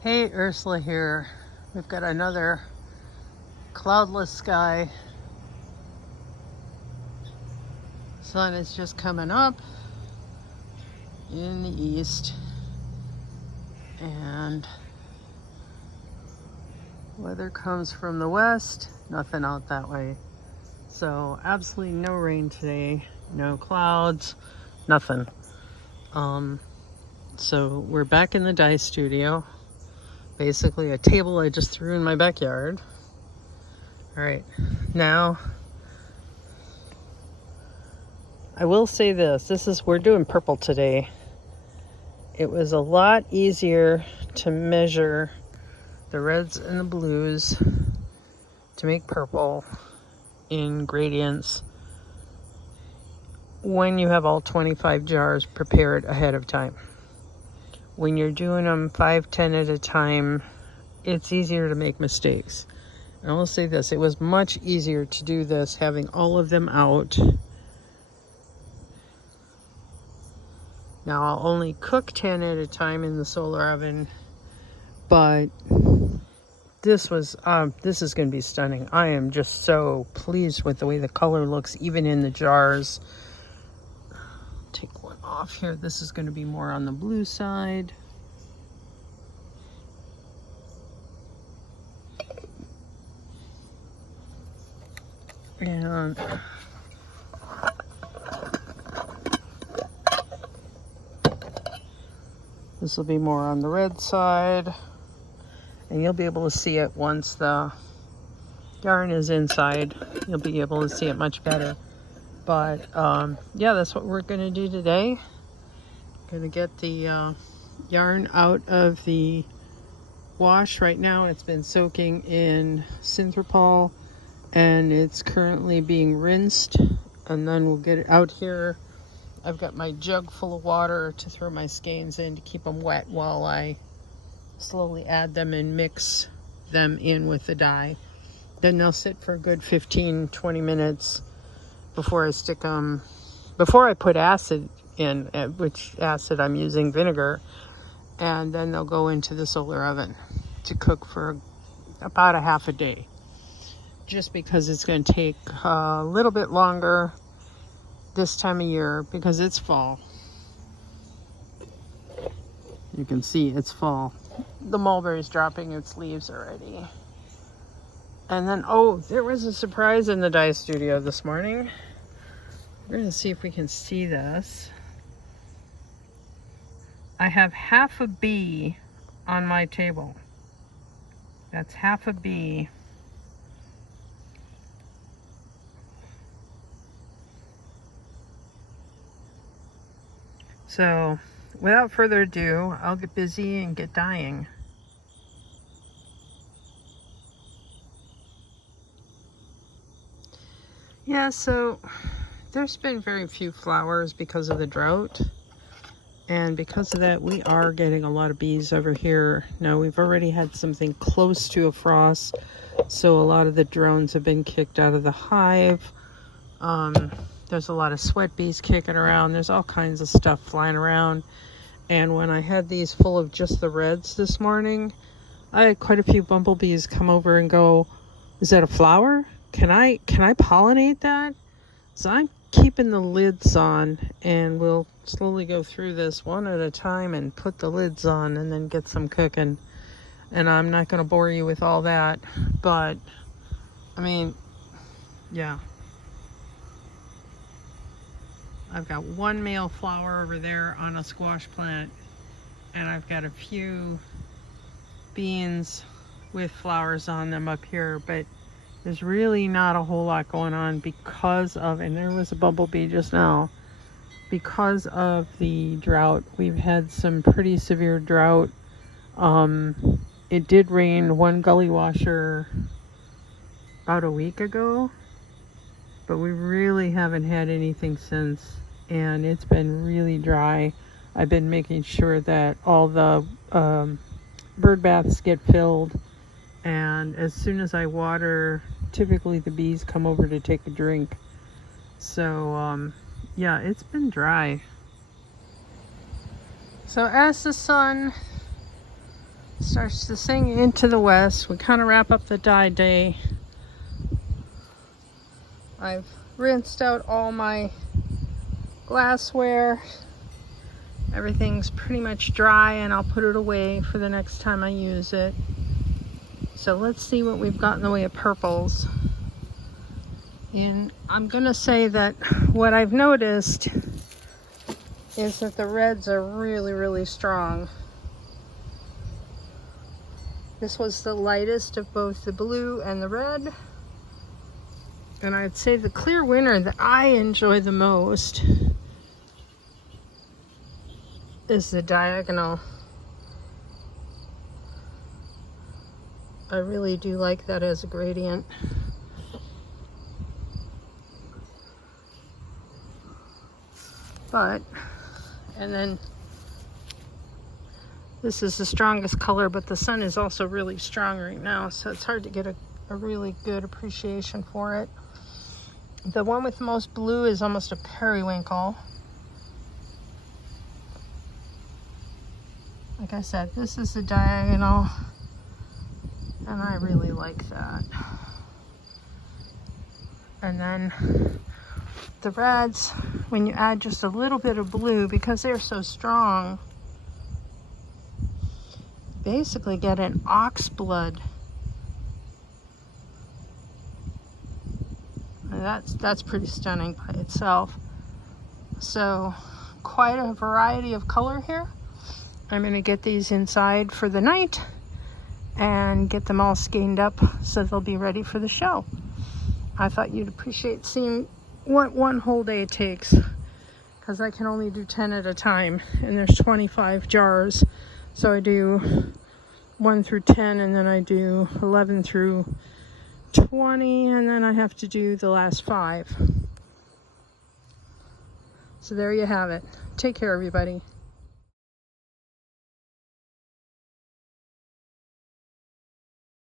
Hey, Ursula here. We've got another cloudless sky. Sun is just coming up in the east, and weather comes from the west. Nothing out that way. So absolutely no rain today, no clouds, nothing. So we're back in the dye studio. Basically a table I just threw in my backyard. All right, now I will say we're doing purple today. It was a lot easier to measure the reds and the blues to make purple in gradients when you have all 25 jars prepared ahead of time. When you're doing them 5-10 at a time, it's easier to make mistakes. And I'll say this, it was much easier to do this having all of them out. Now I'll only cook 10 at a time in the solar oven, but this is going to be stunning. I am just so pleased with the way the color looks, even in the jars. Take one off here. This is going to be more on the blue side. And this will be more on the red side. And you'll be able to see it once the yarn is inside. You'll be able to see it much better. But yeah, that's what we're going to do today. Going to get the yarn out of the wash right now. It's been soaking in Synthropol and it's currently being rinsed, and then we'll get it out here. I've got my jug full of water to throw my skeins in to keep them wet while I slowly add them and mix them in with the dye. Then they'll sit for a good 15-20 minutes before I stick them, before I put acid in, which acid I'm using, vinegar, and then they'll go into the solar oven to cook for about a half a day, just because it's going to take a little bit longer this time of year because it's fall. You can see it's fall. The mulberry's dropping its leaves already. And then, oh, there was a surprise in the dye studio this morning. We're going to see if we can see this. I have half a bee on my table. That's half a bee. So, without further ado, I'll get busy and get dyeing. Yeah, so there's been very few flowers because of the drought. And because of that, we are getting a lot of bees over here. Now, we've already had something close to a frost, so a lot of the drones have been kicked out of the hive. There's a lot of sweat bees kicking around. There's all kinds of stuff flying around. And when I had these full of just the reds this morning, I had quite a few bumblebees come over and go, "Is that a flower? Can I pollinate that?" So I'm keeping the lids on, and we'll slowly go through this one at a time and put the lids on and then get some cooking. And I'm not going to bore you with all that, but I mean, yeah. I've got one male flower over there on a squash plant, and I've got a few beans with flowers on them up here, but there's really not a whole lot going on because of, and there was a bumblebee just now, because of the drought. We've had some pretty severe drought. It did rain one gully washer about a week ago, but we really haven't had anything since, and it's been really dry. I've been making sure that all the bird baths get filled, and as soon as I water, typically the bees come over to take a drink. So yeah, it's been dry. So as the sun Starts to sing into the west. We kind of wrap up the dye day. I've rinsed out all my glassware. Everything's pretty much dry, and I'll put it away for the next time I use it. So let's see what we've got in the way of purples. And I'm gonna say that what I've noticed is that the reds are really, really strong. This was the lightest of both the blue and the red. And I'd say the clear winner that I enjoy the most is the diagonal. I really do like that as a gradient. And then this is the strongest color, but the sun is also really strong right now, so it's hard to get a really good appreciation for it. The one with the most blue is almost a periwinkle. Like I said, this is the diagonal, and I really like that. And then the reds, when you add just a little bit of blue, because they're so strong, basically get an ox blood. And that's pretty stunning by itself. So quite a variety of color here. I'm going to get these inside for the night and get them all skeined up so they'll be ready for the show. I thought you'd appreciate seeing what one whole day it takes, because I can only do 10 at a time, and there's 25 jars. So I do 1 through 10, and then I do 11 through 20, and then I have to do the last 5. So there you have it. Take care, everybody.